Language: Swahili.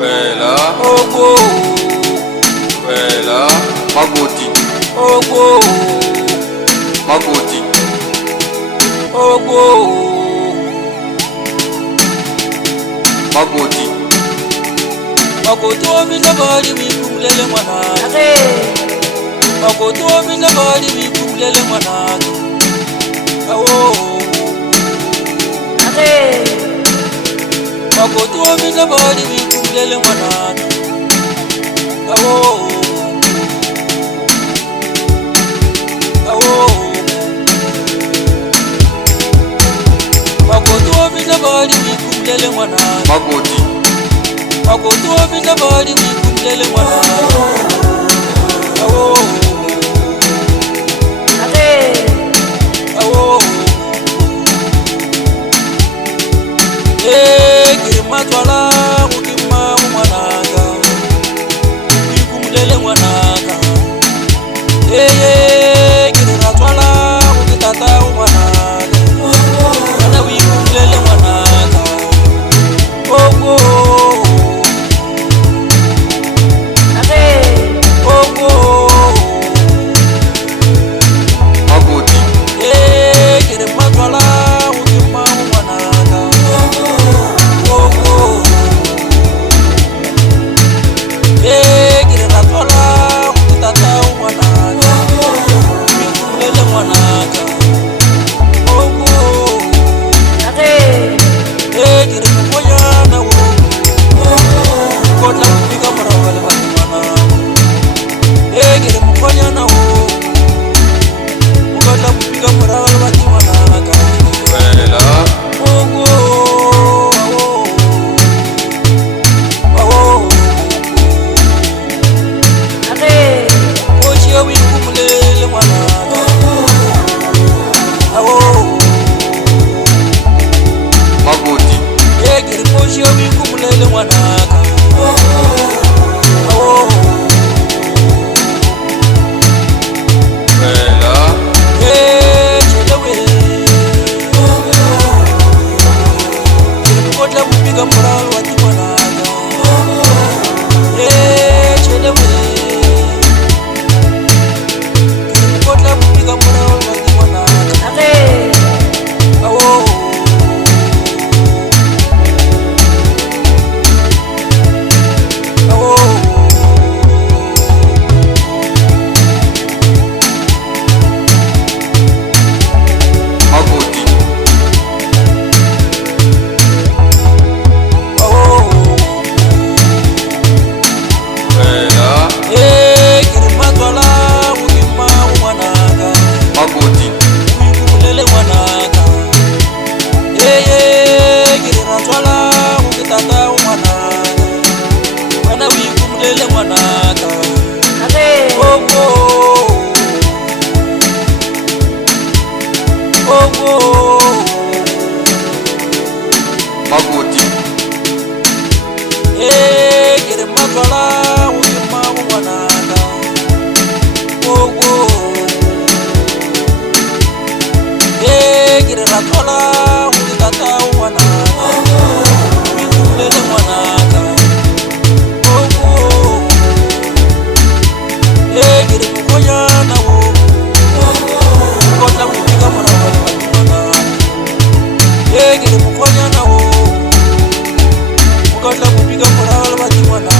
Wela Ogo Wela Magoti Ogo Magoti Ogo Magoti Magoti omina bali mikumlele mwana Magoti omina bali mikumlele mwana Awo Magoti omina bali mikumlele mwana Awo Awo Magoti omina bali mikumlele mwana Magoti Magoti omina bali mikumlele mwana Awo Awo Girma twala ukima mwanaka Mikumlele mwanaka Girma twala ukitata mwanaka Wana mikumlele mwanaka Ogo Ogo Magoti Girma twala ukima mwanaka Ogo Girma twala ukitata mwanaka Mikumlele mwanaka Ogo Girma koyana wo Kotla kupiga marawale batimana Girma koyana wo Kotla kupiga marawale batimana Wela Ogo Awo Ochiya wikumlele mwanaka Awo Magoti Girma ochiya wikumlele mwanaka Awo Wela Chelewe Kotla kupiga marawale batimana Chelewe Kotla kupiga marawale batimana Awo Awo Magoti Awo Wela Girma twala ukima mwanaka Magoti Mikumlele mwanaka Girma twala ukitata mwanaka Wana mikumlele mwanaka Ogo Ogo Magoti Girma twala ukima mwanaka Ogo Girma twala ukitata mwanaka Mikumlele mwanaka Ogo Girma koyana wo Kotla kupiga marawale batimana Girma koyana wo Kotla kupiga marawale batimana